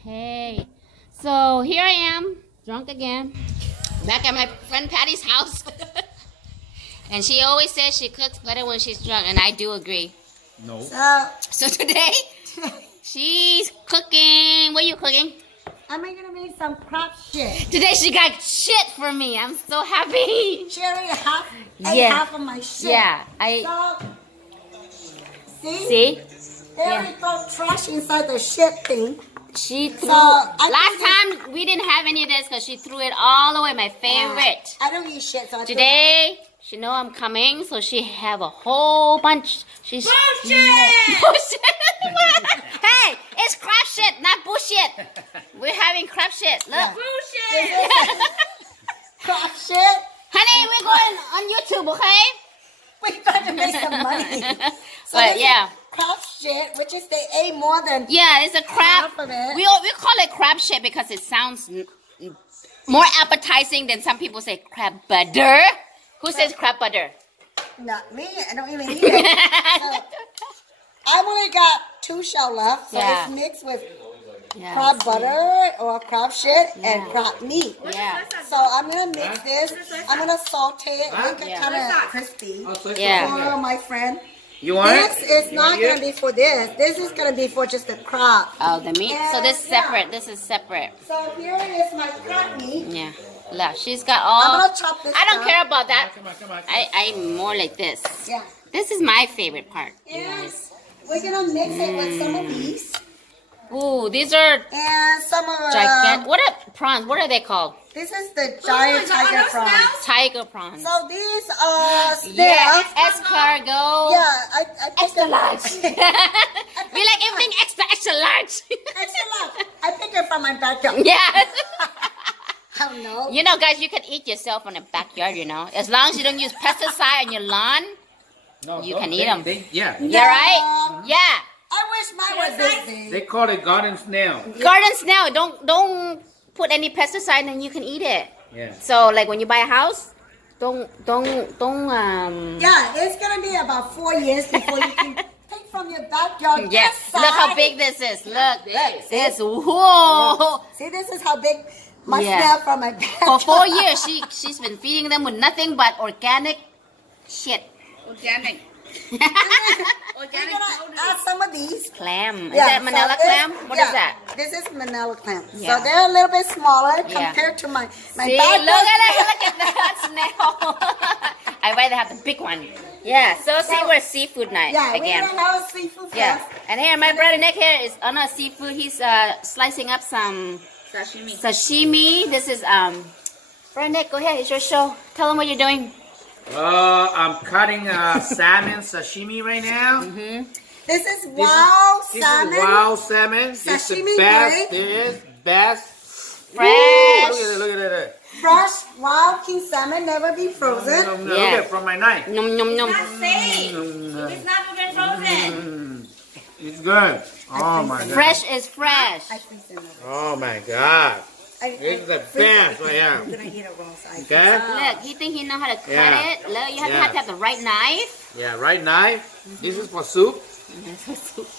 Hey, so here I am, drunk again, back at my friend Patty's house. And she always says she cooks better when she's drunk, and I do agree. No. So today, she's cooking. What are you cooking? I'm gonna make some crab shit. Today she got shit for me. I'm so happy. She already ate half of my shit. Yeah, See? They already throw trash inside the shit thing. She threw. So, last time we didn't have any of this because she threw it all away. My favorite. I don't eat shit, so Today she know I'm coming, so she have a whole bunch. She's Bullshit! Hey, it's crab shit, not bullshit. We're having crab shit. Look. Yeah. Bullshit! crab shit. Honey, we're going on YouTube, okay? We got to make some money. So But yeah. Crab shit, which is they ate more than Yeah, it's a crab. half of it. We call it crab shit because it sounds more appetizing than some people say crab butter. Who says crab butter? Not me. I don't even eat it. So, I've only got 2 shell left, so Yeah. it's mixed with Yeah. crab butter or crab shit and crab meat. Yeah. So I'm gonna mix this. I'm gonna saute it, make it Yeah. kind of crispy Yeah. for my friend. You want This it? is not gonna be for this. This is gonna be for just the crab. Oh, the meat. So this is separate. This is separate. So here is my crab meat. Yeah. Look, she's got I'm all. gonna chop this. I don't down. care about that. Come on. I'm more like this. Yeah. This is my favorite part. And we're gonna mix it with some of these Ooh, these are and some of gigantic. What are prawns? What are they called? this is the giant tiger prawns. Tiger prawns. So these are snails. Yeah, escargot. Yeah, I picked Extra them. large. We like everything extra large. Extra large. I picked it from my backyard. Yeah. Oh no. You know, guys, you can eat yourself in the backyard, you know. As long as you don't use pesticide on your lawn. No, You don't. can eat 'em. Yeah. Yeah, right? Yeah. I wish mine was this big. They call it garden snail. Garden snail, don't put any pesticide and you can eat it. Yeah. So like when you buy a house, don't Yeah, it's gonna be about 4 years before you can take from your backyard. yeah. This side. Look how big this is. Look. This. Whoa. See, this is how big my Yeah. snail from my For backyard. 4 years, she's been feeding them with nothing but organic shit. Organic. We're gonna add some of these. Clam. Is Yeah, that Manila so clam? What is that? This is Manila clam. Yeah. So they're a little bit smaller Yeah. compared to my See, backyard. look at that snail. I rather have the big one. Yeah, so see, we're seafood night Yeah, again. we're gonna have seafood first. Yeah, and here my brother Nick here is on a seafood. He's slicing up some sashimi. This is brother Nick, go ahead. It's your show. Tell them what you're doing. I'm cutting salmon sashimi right now. This is wild salmon. This is wild salmon. It's the Sashimi best. grade. It is best. Fresh. Look at it. Fresh wild king salmon, never be frozen. Look Yeah. at it from my knife. Nom nom nom. It's not even frozen. It's good. Oh my god. Fresh is fresh. I freeze it. Oh my god. This is the best right here. I'm gonna eat it raw. So Okay? Look, he think he know how to cut Yeah. it. Look, you have Yeah. to have the right knife. Yeah, right knife. This is for soup.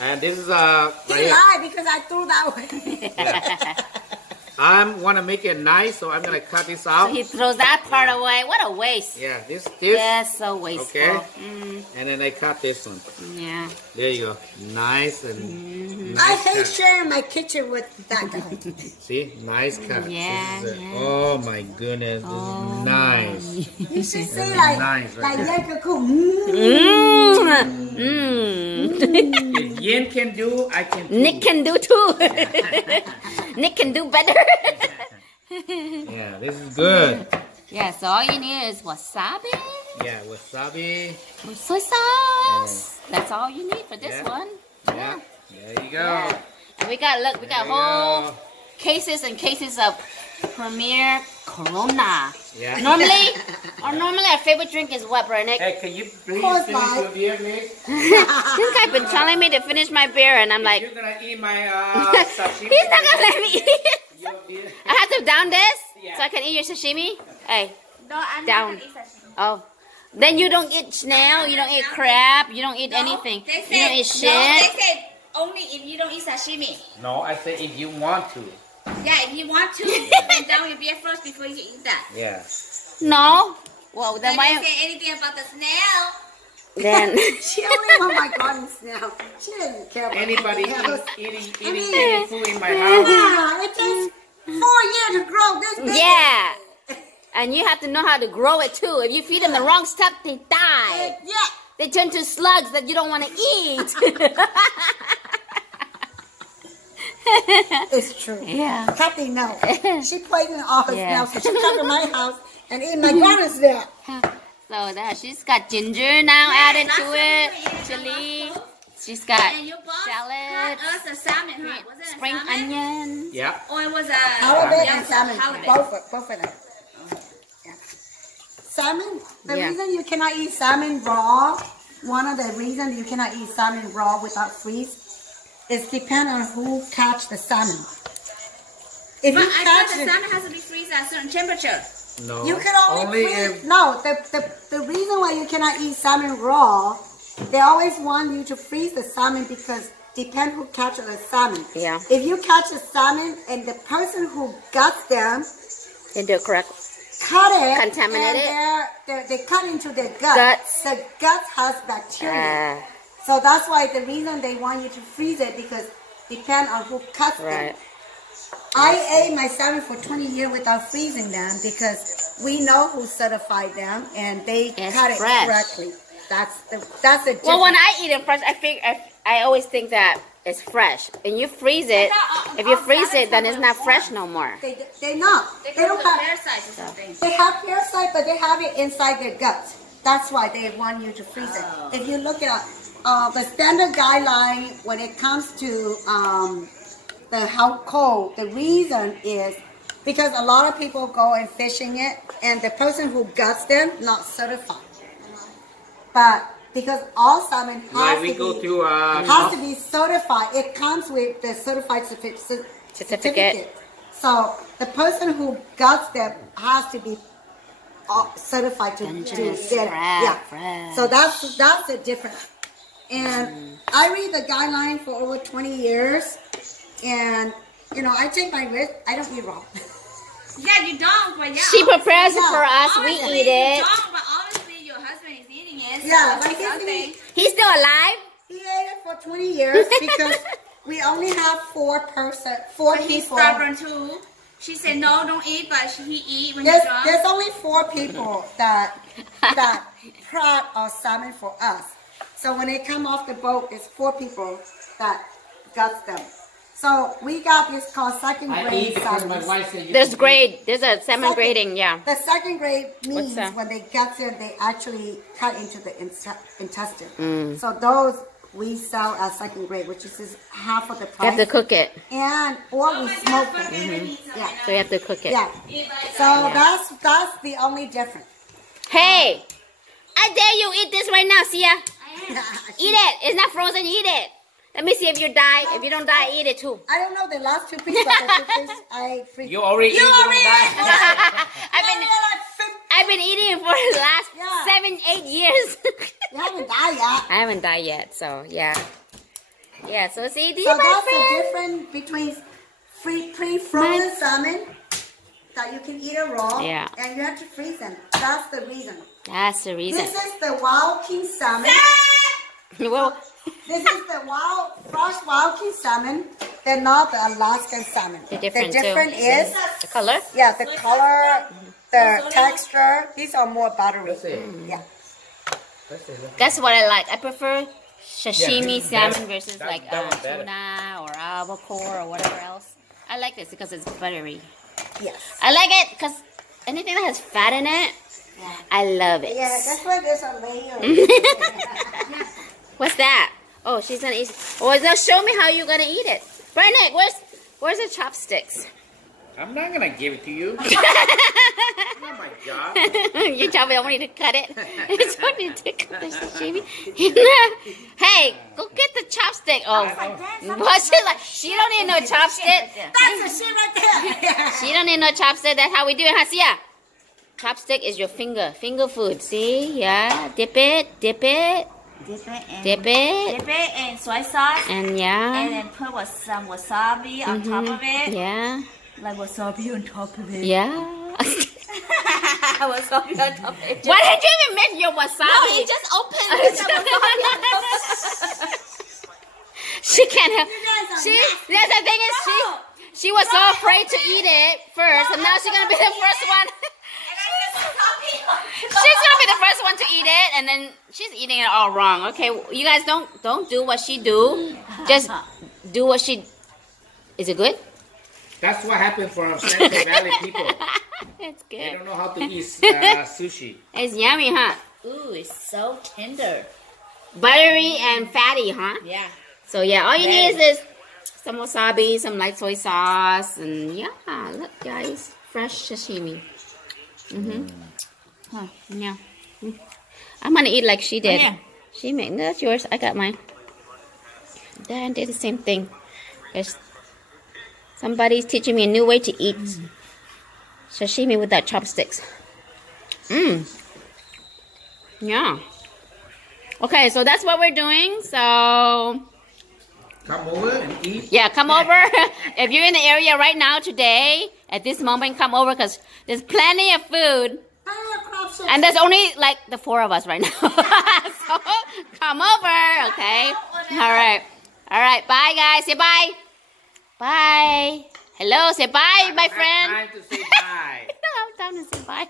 And this is He right here. lied because I threw that away. I want to make it nice, so I'm gonna cut this So out. he throws that part away. What a waste. Yeah, this, That's so wasteful. Okay. Mm, and then I cut this one. yeah. There you go. Nice and I nice hate cut. sharing my kitchen with that guy. See, nice cut. Yeah, This is it. yeah. Oh my goodness, this is nice. You should say That's like nice right like there. Yankaku. Mm. Mm. If Yin can do, I can do. Nick can do too. Nick can do better. Yeah, this is good. Yeah, so all you need is wasabi, Yeah, wasabi. some soy sauce. That's all you need for this Yeah. one. Yeah, there you go. Yeah. And we got There you whole go. cases and cases of Premier Corona. Yeah. Normally our favorite drink is what, Brian? Nick? Hey, can you please Course finish not. your beer, please? This guy been telling me to finish my beer, and I'm like, You're gonna eat my sashimi. he's not gonna let me eat. Your beer. I have to down this Yeah. so I can eat your sashimi. Hey, No, I'm down. not gonna eat sashimi. Oh, then you don't eat snail, you don't eat crab, you don't eat anything. They You don't said, eat shit. no, they said only if you don't eat sashimi. No, I say if you want to. Yeah, if you want to, then down your beer first before you eat that. Yeah. No. Well, then why? Didn't say anything about the snail. Then She only wants my garden snail. She doesn't care about Anybody else. eating food in my house? Yeah, it takes 4 years to grow this big. yeah, and you have to know how to grow it too. If you feed them the wrong stuff, they die. Yeah. They turn to slugs that you don't want to eat. It's true. Yeah. Patti knows. She poisoned all her Yeah. snails. So she come to my house and eat my garden snail. So there, she's got ginger now added to it, chili. She's got shallot, us a salmon, huh? Was it a spring salmon? onion. Yeah. Or it was a Halibut yeah, and salmon. halibut. Both of them. Yeah. Salmon, the Yeah. reason you cannot eat salmon raw, one of the reasons you cannot eat salmon raw without freeze is depend on who catch the salmon. If But you I thought catch the it, salmon has to be freezed at a certain temperature. No. you can only freeze. if No, the reason why you cannot eat salmon raw, they always want you to freeze the salmon because depend who catches the salmon. Yeah. If you catch the salmon and the person who got them They do it correct. cut it, Contaminate and they cut into the gut. Guts. The gut has bacteria. So that's why the reason they want you to freeze it because depend on who cuts Right. them. I ate my salmon for 20 years without freezing them because we know who certified them and they It's cut it fresh. correctly. That's the difference. Well, when I eat it fresh, I always think that it's fresh. And you freeze it. If you freeze it, then it's not fresh no more. They not. They They don't have have. parasites or something. They have parasite, but they have it inside their guts. That's why they want you to freeze it. If you look at the standard guideline when it comes to the how cold, the reason is because a lot of people go and fishing it, and the person who guts them not certified. But because all salmon like has we to go be to has to be certified. It comes with the certified certificate. So the person who guts them has to be certified to get it. Yeah. fresh. So that's the difference. And I read the guideline for over 20 years, and you know I take my risk. I don't eat raw. Yeah, you don't, but yeah. She prepares it for us. We Obviously, eat it. You don't, but obviously your husband is eating it. So Yeah, that's but he's something. eating- He's still alive? He ate it for 20 years because we only have four But he's people. stubborn too. She said no, don't eat, but he eat when he's drunk. There's only 4 people that prod our salmon for us. So when they come off the boat, it's 4 people that guts them. So we got this called second I grade eat because my salmon. wife said you There's can grade. There's a salmon Second- grading, yeah. The second grade means that? when they gut them, they actually cut into the intestine. Mm. So those we sell as second grade, which is half of the You price. have to cook it. And or we smoke them. Yeah. So you have to cook it. Yeah. So that's the only difference. Hey! I dare you eat this right now, Sia. Eat it. It's not frozen. Eat it. Let me see if you die. If you don't die, eat it too. I don't know the last 2 pieces, but the 2 pieces I freaked. You already eat. You don't die. I've been eating it for the last Yeah. 7-8 years. You haven't died yet. I haven't died yet, so yeah. Yeah, so see, these So are my that's the friends. difference between pre-frozen salmon that you can eat it raw, Yeah. and you have to freeze them. That's the reason. That's the reason. This is the wild king salmon. Well, This is the fresh wild king salmon. They're not the Alaskan salmon. they're different, the different too. is, The color? yeah, the color, the texture. These are more buttery. Let's see. Yeah. That's what I like. I prefer sashimi Yeah, salmon versus that- like that one's better. tuna or albacore or whatever else. I like this because it's buttery. Yes. I like it because anything that has fat in it, I love it. Yeah, that's why there's a layer. What's that? Oh, she's gonna eat. Oh, now show me how you're gonna eat it. Brennick, where's the chopsticks? I'm not gonna give it to you. It's not my job. You tell me I want you to cut it. It's only to cut the sashimi. Hey, go get the chopstick. Oh, what's it like? She don't need no chopstick. That's the shit right there. She don't need no chopstick. That's how we do it, Hasia. Chopstick is your finger food. See? Yeah. Dip it. Dip it. Dip it in soy sauce. And yeah. And then put some wasabi on top of it. Yeah. Like wasabi on top of it. Yeah. Wasabi on top of it. Why did you even make your wasabi? No, it just opened with the wasabi on top of it. She can't help. That's the thing is she was so afraid to eat it first, and now she's gonna be the first one. She's gonna be the first one to eat it, and then she's eating it all wrong. Okay, you guys don't do what she do. Just do what she. Is it good? That's what happened for Central Valley people. It's good. They don't know how to eat sushi. It's yummy, huh? Ooh, it's so tender. Buttery and fatty, huh? Yeah. So yeah, all you need is this. Some wasabi, some light soy sauce, and yeah, look guys, fresh sashimi. Oh, yeah. I'm gonna eat like she did. Yeah. She made, that's yours, I got mine. Dan did the same thing. There's somebody's teaching me a new way to eat sashimi without chopsticks. Yeah. Okay, so that's what we're doing, so... Come over and eat. Yeah, come over. If you're in the area right now today, at this moment, come over because there's plenty of food. And there's only like the 4 of us right now. So come over, okay? All right. All right, bye guys. Say bye. Bye. Hello, say bye, my friend. Time to say bye. I don't have time to say bye.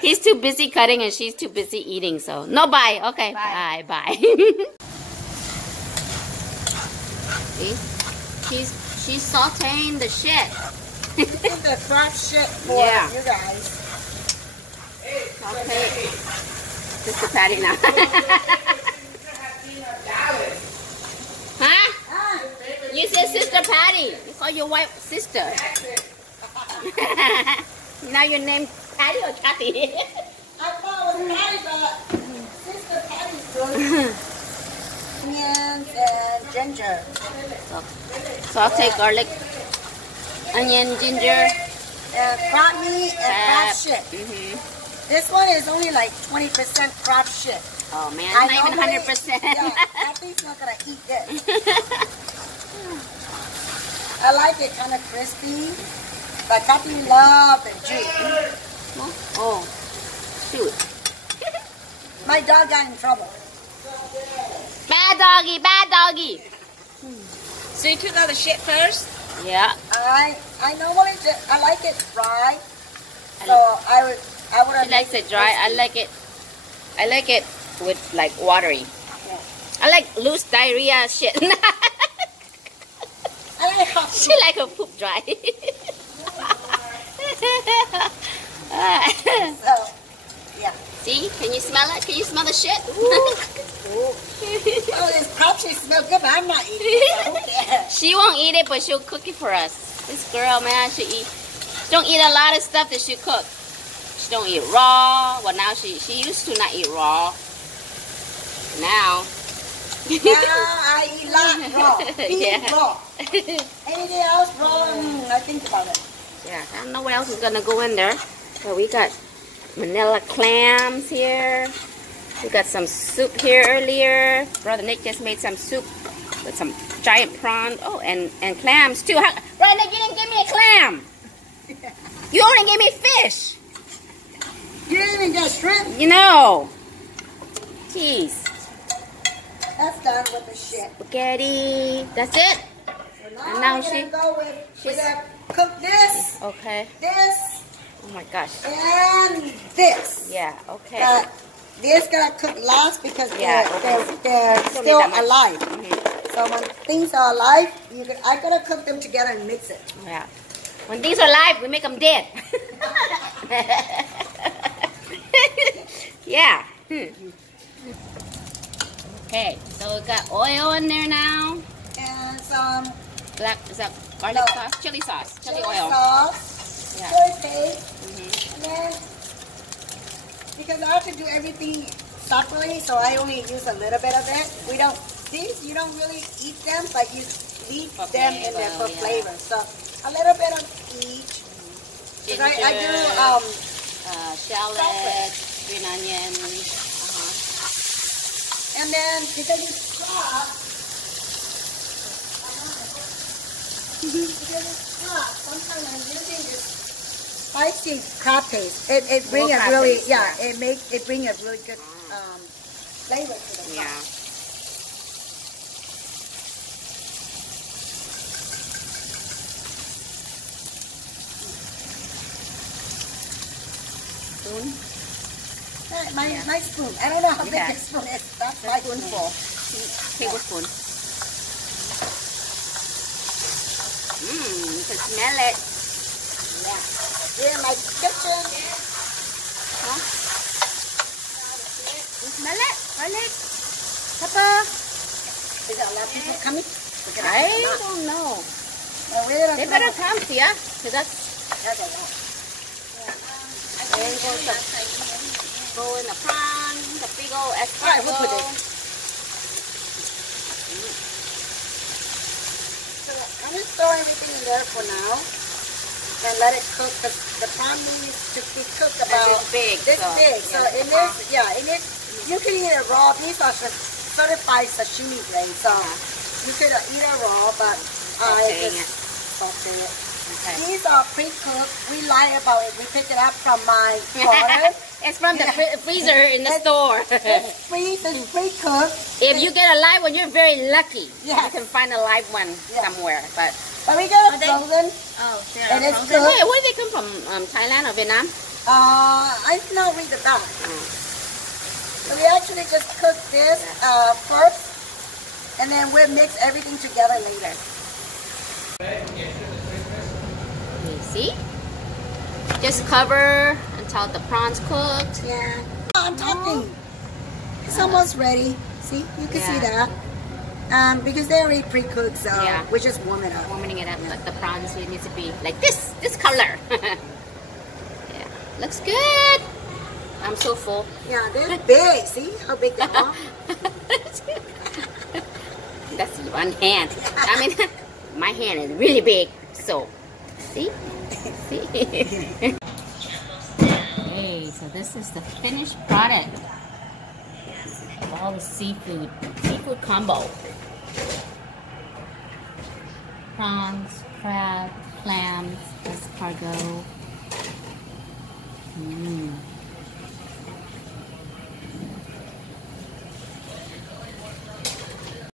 He's too busy cutting and she's too busy eating, so no bye. Okay, bye. Bye. See? She's sauteing the shit. The crab shit for you guys. Okay. Sister Patti now. Huh? You said Sister Patti. You call your wife sister. Now your name Patti or Kathy? I thought it was Patty, but Sister Patty's good. Onions and ginger. So I'll take garlic, onion, ginger, crab meat and crab shit. This one is only like 20% crab shit. Oh man, not even 100%. Yeah, Kathy's not gonna eat this. I like it kind of crispy, but Kathy loves the juice. Oh, shoot. My dog got in trouble. Bad doggy, bad doggy. So you took out the shit first? Yeah. I normally I like it dry, so I would She likes it dry. I like it with like watery. Yeah. I like loose diarrhea shit. I like hot She like her poop dry. So, yeah. See? Can you smell it? Can you smell the shit? Oh, this crab shit smells good, but I'm not eating it. She won't eat it, but she'll cook it for us. This girl, man, she don't eat a lot of stuff that she cook. She don't eat raw. Well, now she used to not eat raw. Now. I eat raw. Beef raw. Anything else raw? I think about it. Yeah, I don't know what else is gonna go in there. But we got Manila clams here. We got some soup here earlier. Brother Nick just made some soup with some giant prawn. Oh, and clams too. Brother Nick, you didn't give me a clam. You only gave me fish. You didn't even get shrimp? You know. Jeez. That's done with the shit. Spaghetti. That's it? So And now we're she- gonna go with, we're gonna cook this, Okay. this, Oh my gosh. and this. Yeah, okay. But this gonna cook last because Yeah, they're Don't need still that much. alive. So when things are alive, I gotta cook them together and mix it. Yeah. When these are live, we make them dead. Yeah. Okay, so we got oil in there now. And some Is that garlic sauce? Chili sauce. Chili oil. sauce, Yeah. chili paste, and then because I have to do everything separately, so I only use a little bit of it. These you don't really eat them, but you leave For them in there for flavor, yeah. flavor. So a little bit of each. 'Cause I do Shallot, green onion. And then because it's crab, sometimes I'm using this spicy crab paste. It brings a really it brings a really good flavor to the crab. Yeah. Spoon. My spoon. I don't know how big this spoon is. That's my Spoonful. Tablespoon. You can smell it. Yeah. Here in my kitchen. Huh? You smell it? Garlic? Pepper? Is there a lot of people coming? I don't know. They better come, yeah? Because that's a lot. Then go in the prawn, the big old escargot. Alright, we'll put it. So I'm just throw everything in there for now and let it cook. The prawn needs to be cooked about this big. So it needs. You can eat it raw. These are certified sashimi grade, so you could eat it raw, but I just saute it. Okay. These are pre-cooked. We lie about it. We pick it up from my garden. It's from the freezer in the store. It's pre-cooked. If you get a live one, you're very lucky. Yes. You can find a live one somewhere. But we get it frozen. And it's frozen. Where do they come from? Thailand or Vietnam? I did not read the back. So we actually just cook this first, and then we'll mix everything together later. You see? Just cover until the prawns cooked. Yeah. I'm talking. It's almost ready. See? You can see that. Because they're already pre-cooked, so we just warm it up. Warming it up, but the prawns need to be like this color. Yeah. Looks good. I'm so full. Yeah, they're big. See how big they are? That's one hand. I mean, my hand is really big. So, see? See? Okay, so this is the finished product of all the seafood combo. Prawns, crab, clams, escargot.